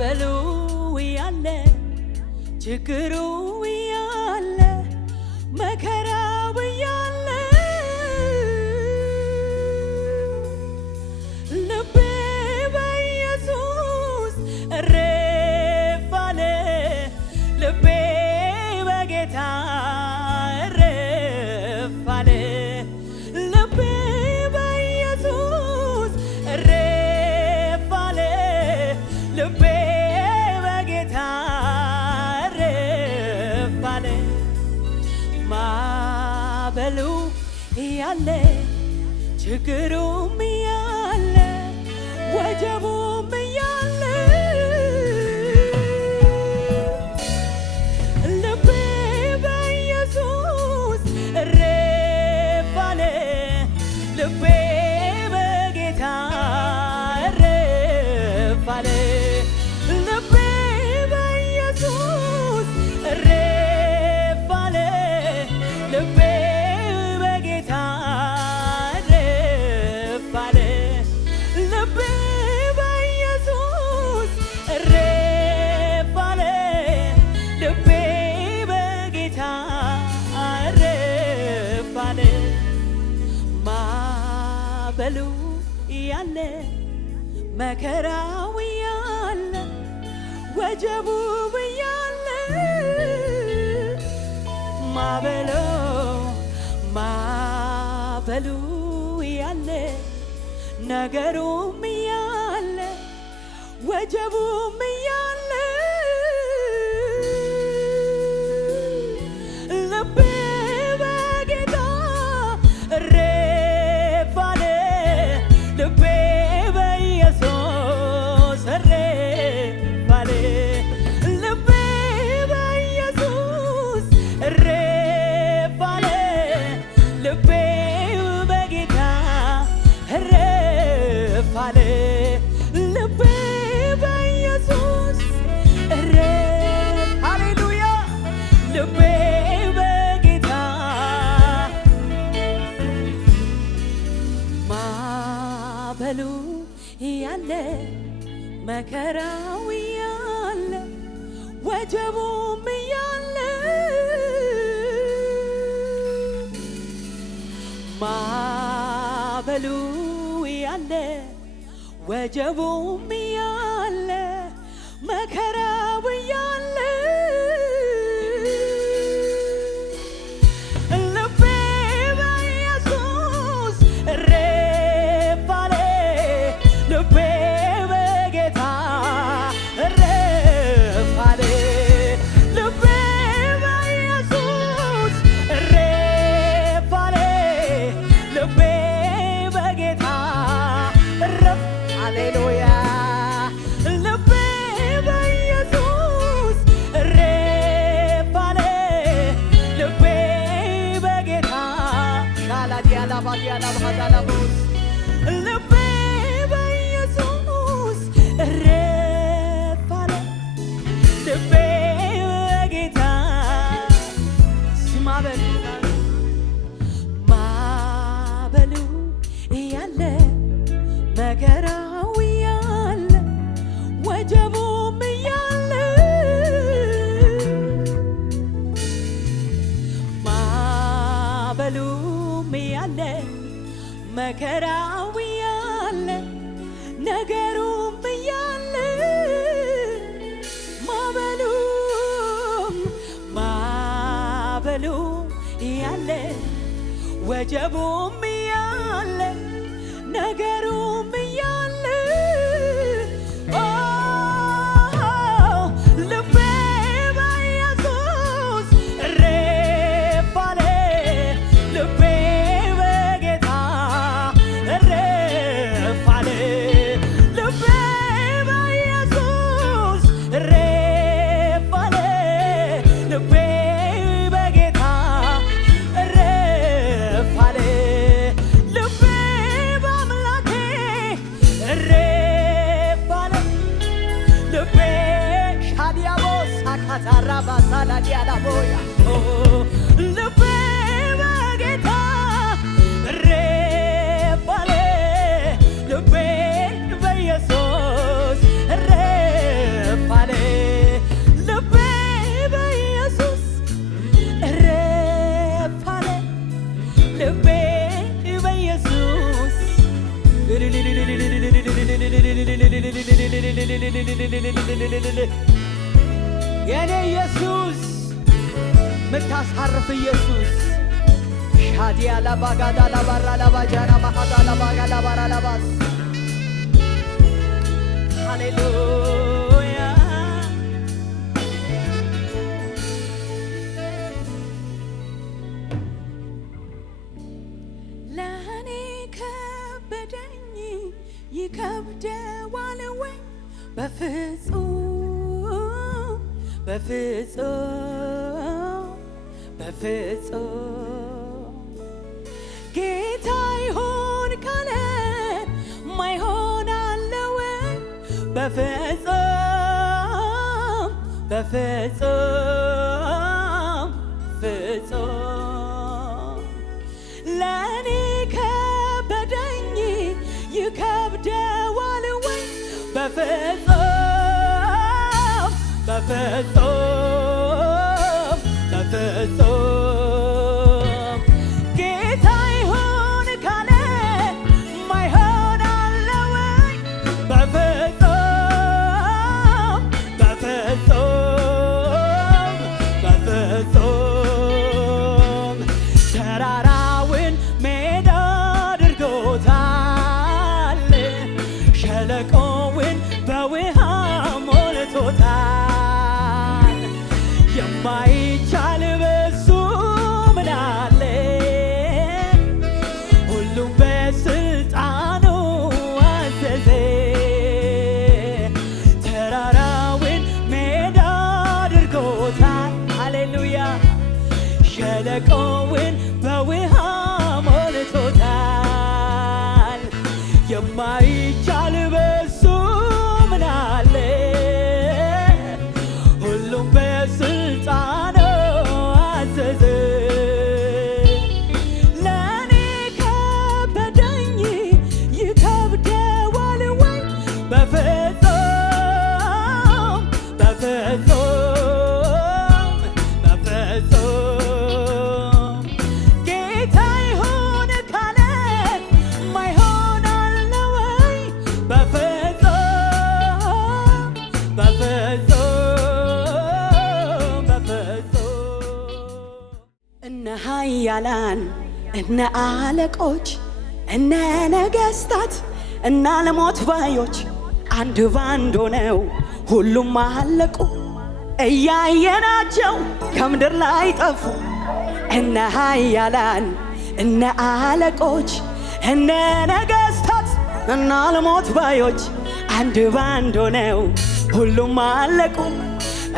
ማዕበሉ ያለ ችግሩ ያለ መከራው ያለ ልቤ በኢየሱስ እረፍ አለ። ልቤ በጌታ እረፍ አለ። ልቤ በኢየሱስ እረፍ አለ። ልቤ በጌታ እረፍ አለ። ማዕበሉ ያለ ችግሩም ያለ ወጀቡም ያለ ልቤ በኢየሱስ እረፍ አለ። ልቤ በጌታ እረፍ አለ። ልቤ በኢየሱስ እረፍ አለ። ልቤ በጌታ እረፍ አለ። ልቤ በኢየሱስ እረፍ አለ። ልቤ በጌታ እረፍ አለ። ማዕበሉ ያለ መከራው ያለ ወጀቡ ያለ ማዕበሉ ያለ ነገሩም ያለ ወጀቡም ያለ ልቤ በጌታ እረፍ አለ። ልቤ በኢየሱስ እረፍ አለ። ልቤ በኢየሱስ እረፍ አለ። ልቤ በጌታ እረፍ አለ። ልቤ በኢየሱስ እረፍ ሃሌሉያ። ልቤ በጌታ ማዕበሉ ያለ መከራው ያለ ወጀቡም ያለ ማዕበሉ ያለ ወጀቡም ያለ መከራው ያለ ልቤ በኢየሱስ እረፍ አለ። ልቤ በጌታ እረፍ አለ። ልቤ በኢየሱስ እረፍ አለ። ልቤ በጌታ እረፍ ሃሌሉያ። ልቤ በኢየሱስ እረፍ አለ። ልቤ በጌታ ሻላዲያላባዲያላባዳላቦስ ልቤ በኢየሱስ እረፍ አለ። ልቤ በጌታ ሲማበል ማዕበሉ ያለ መከራው ያለ ወጀቡም ያለ ማዕበሉም ያለ መከራው ያለ ነገሩም ያለ ማዕበሉ ያለ ወጀቡም ያለ ነገሩም ያለ ልቤ በኢየሱስ እረፍ አለ። ልቤ በጌታ እረፍ አለ። ልቤ በኢየሱስ እረፍ አለ። ልቤ በጌታ እረፍ አለ። ልቤ በአምላኬ እረፍ አለ። ልቤ ሻዲያቦስ አካታራ ባሳላዲያላቦያ ልቤ በጌታ እረፍ አለ። ልቤ በኢየሱስ እረፍ የኔ ኢየሱስ ምታሳርፍ ኢየሱስ ሻዲያ ላባጋዳ ላባራ ላባጃና ማሃዳ ላባጋ ላባራ ላባስ ሃሌሉያ ለኔ ከበደኝ ይከብደዋል ወይ በፍጹም ጌታ ይሆን ካለ ማይሆን አለ ወይ ፍጹም ለኔ ከበደኝ ይከብደዋል ወይ በፍጹም ጌታ ይሆን ካለ ማይሆን አለ ወይ በፍጹም ተራራውን ሜዳ አድርጎታል ሸለቆውን በውሃ ሞልቶታል የማይቻል በሱ ምን አለ ሁሉም በስልጣኑ አዘዘ ተራራውን ሜዳ አድርጎታል ሃሌሉያ ሸለቆውን በውሃ ሞልቶታል የማይቻል በሱ ምን አለ ሁሉም በስልጣኑ አዘዘ ለኔ ከበደኝ ይከብደዋል ወይ በፍጹም ጌታ ይሆን ካለ ማይሆን አለ ወይ እነ ኃያላን እነ አለቆች እነ ነገሥታት እና ለሞት ባዮች አንድ ባንድ ሆነው ሁሉም አለቁ እያየናቸው ከምድር ላይ ጠፉ እነ ኃያላን እነ አለቆች እነ ነገሥታት እና ለሞት ባዮች አንድ ባንድ ሆነው ሁሉም አለቁ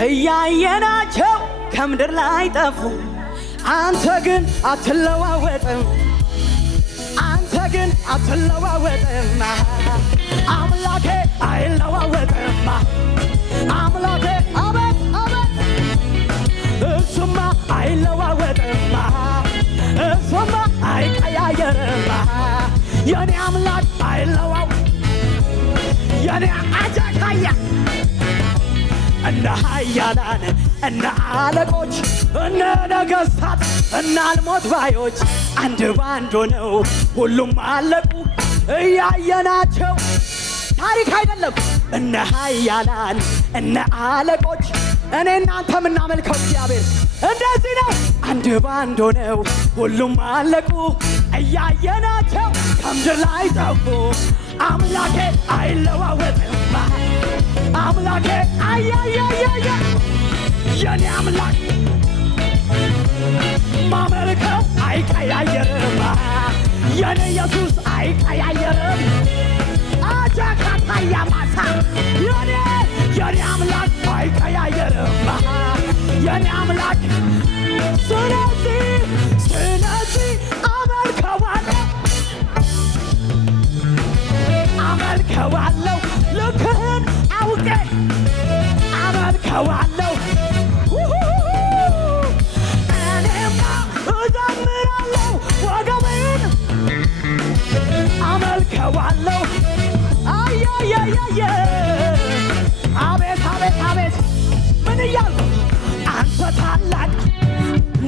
እያየናቸው ከምድር ላይ ጠፉ አንተ ግን አትለዋወጥም አምላኬ አይለዋወጥም አምላኬ አቤት እሱማ አይለዋወጥም እሱማ አይቀያየርም የኔ አምላክ አይለዋወጥም የኔ አጃካያ እነ ኃያላን እነ አለቆች እነ ነገሥታት እና አልሞት ባዮች አንድ ባንድ ሆነው ሁሉም አለቁ እያየናቸው ታሪክ አይደለም እነ ኃያላን እነ አለቆች እኔ እናንተ የምናመልከው እግዚአብሔር እንደዚህ ነው አንድ ባንድ ሆነው ሁሉም አለቁ እያየናቸው ከምድር ላይ ጠፉ አምላኬ አይለዋወጥም አምላኬ አያያያያ የኔ አምላክ ማመልከው አይቀያየርም የኔ ኢየሱስ አይቀያየርም አጃካታያ ማሳ የኔ አምላክ አይቀያየርም የኔ አምላክ ስለዚህ አመልከዋለሁ ልክህን አውቄ አመልከዋለሁ እኔማ እዘምራለሁ ወገቤን አመልከዋለሁ አያያያየ አቤት ምን እያልኩ አንተ ታላቅ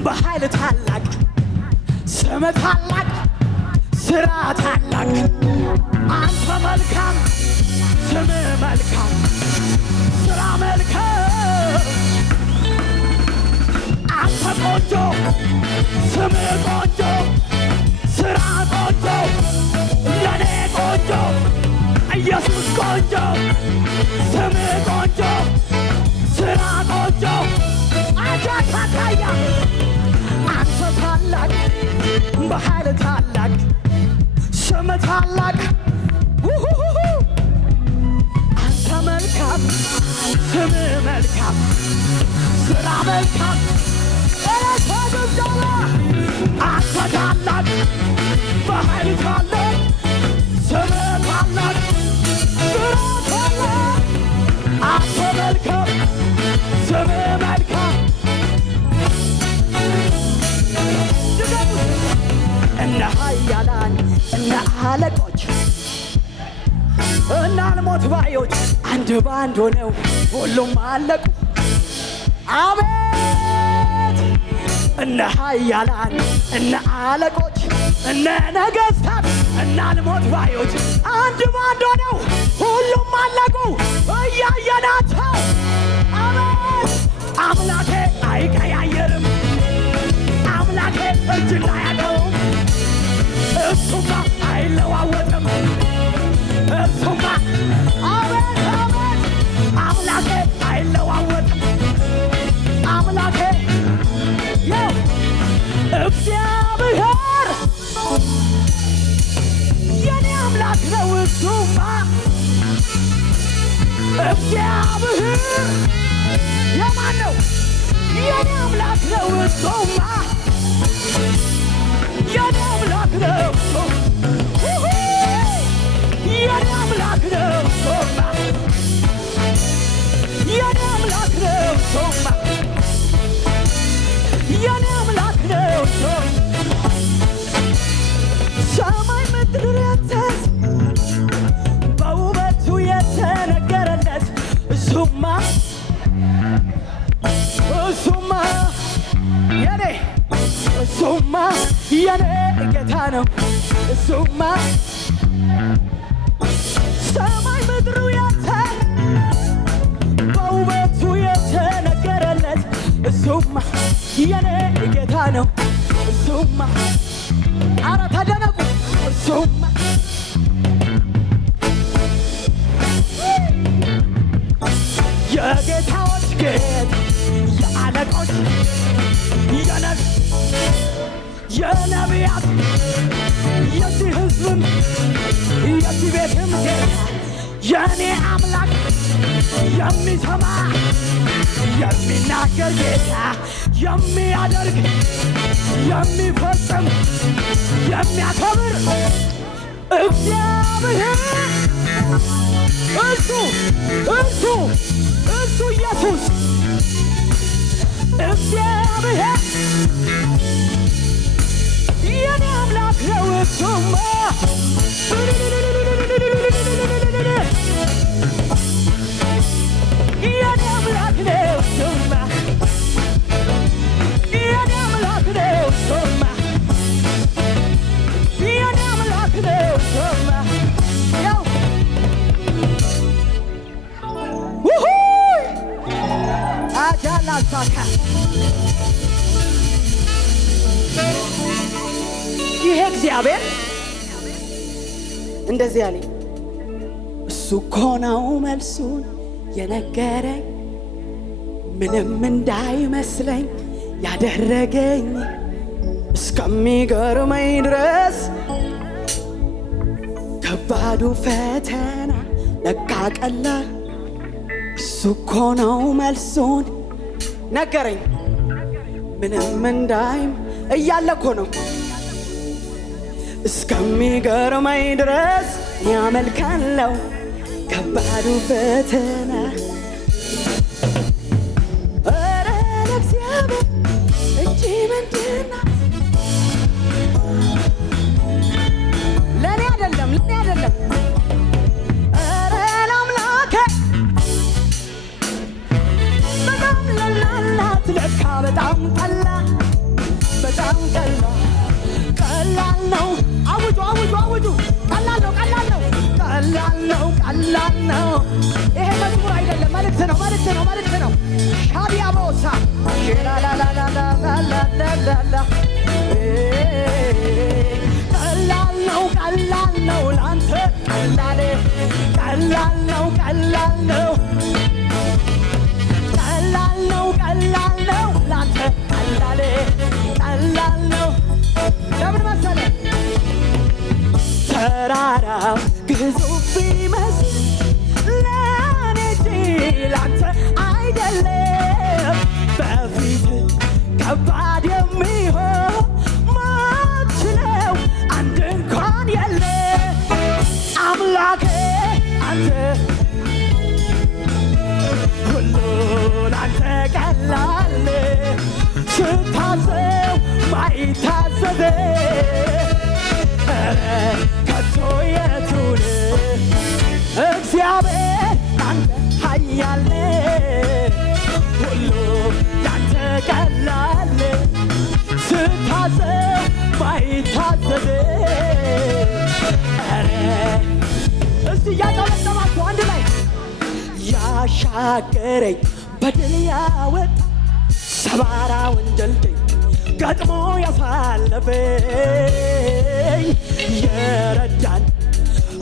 በኃይል ታላቅ ስም ታላቅ ስራ ታላቅ አንተ መልካም ስምህ ስም ቆንጆ ስራ ቆንጆ ለኔ ቆንጆ ኢየሱስ ቆንጆ ስም ቆንጆ ስራ ቆንጆ አንተ ታታያ አንተ ታላቅ በኃይል ታላቅ ስም ታላቅ አንተ መልካም ስም መልካም ስራ መልካም ተደብደባ አንተ ታላቅ በኃይል ታላቅ ስም ታላቅ ስራ ታላቅ አንተ መልካም ስም መልካም እነ ኃያላን እነ አለቆች እና አልሞት ባዮች አንድ ባንድ ሆነው ሁሉም አለቁ። አቤት እነ ኃያላን እነ አለቆች እነ ነገሥታት እና አልሞት ባዮች አንድ ባንድ ሆነው ሁሉም አለቁ። እያየናቸው አቤት አምላኬ አይቀያየርም አምላኬ እጅና ያለውም እሱማ አይለዋወጥም እሱማ አቤት አቤት አምላኬ አይለዋወጥም አምላኬ ያው እግዚአብሔር የኔ አምላክ ነው እሱማ እግዚአብሔር የማን ነው የኔ አምላክ ነው እሱማ የኔ አምላክ ነው የኔ አምላክ ነው እሱማ የኔ አምላክ ነው እሱማ የኔ አምላክ ነው ሰማይ ምድር ያተስ በውበቱ የተነገረለት እሱማ እሱማ የኔ እሱማ የኔ ጌታ ነው እሱማ ሰማይ ምድሩ ያተ በውበቱ የተነገረለት እሱማ የኔ ጌታ ነው እሱማ አረ ተደነቁ እሱማ የጌታዎች ጌታ የአለቆች የነቢያት የዚህ ሕዝብም የዚህ ቤትም ጌታ የኔ አምላክ የሚሰማ የሚናገር ጌታ የሚያደርግ የሚፈጽም የሚያከብር እግዚአብሔር እሱ ኢየሱስ እግዚአብሔር የኔ አምላክ ነው እሱማ የኔ አምላክ ነው እሱማ የኔ አምላክ ነው እሱማ የኔ አምላክ ነው እሱማ ያው አጃላሳካ ይሄ እግዚአብሔር እንደዚህ አለኝ። እሱ እኮ ነው መልሱን የነገረኝ ምንም እንዳይመስለኝ ያደረገኝ እስከሚገርመኝ ድረስ ከባዱ ፈተና ለካ ቀላል እሱ እኮ ነው መልሱን ነገረኝ ምንም እንዳይም እያለ እኮ ነው እስከሚገርመኝ ድረስ ያመልካለው ከባዱ ፈተና ኧረ ለእግዚአብሔር እጅ ምንድን ናት? ለእኔ አይደለም ኧረ ለአምላኬ በጣም ለላላት ለካ በጣም ቀላል ነው። አውጁ ቀላል ነው። ይሄ መዝሙር አይደለም መልእክት ነው ሻዲያ ቦሳ ላላላላላላላ ቀላል ነው ላንተ ቀላል ነው ላንተ ቀላል ነው ለምን መሰለህ ተራራው ግዙፍ ቢመስል ለኔ ላንተ አይደለም በፊት ከባድ የሚሆን ማትችለው አንድ እንኳን የለ አምላኬ አንተ ሁሉ ላንተ ቀላል ስታዘው ማይታዘዝ ከቶ የቱን እግዚአብሔር አንተ ኃያል ሁሉ ላንተ ቀላል ስታዘው ማይታዘዝ እስቲ እያጨበጨባችሁ አንድ ላይ ያሻገረኝ በድል ያወጣ ሰባራውን ድልድይ ገጥሞ ያሳለፈኝ የረዳን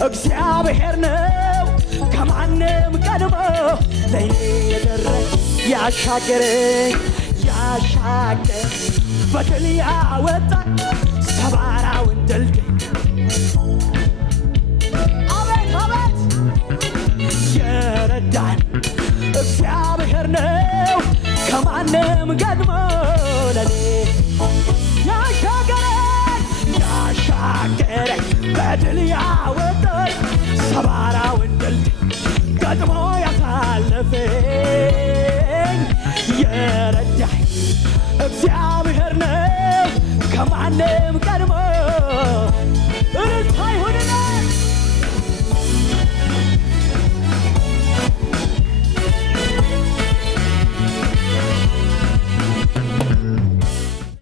እግዚአብሔር ነው ከማንም ቀድሞ ለእኔ የደረሰ ያሻገረኝ በድል ያወጣ ሰባራውን ድልድይ አቤት የረዳን እግዚአብሔር ነው ከማንም ቀድሞ ለኔ ያሻገረኝ በድል ያወጣኝ ሰባራውን ድልድይ ገጥሞ ያሳለፈኝ የረዳኝ እግዚአብሔር ነው ከማንም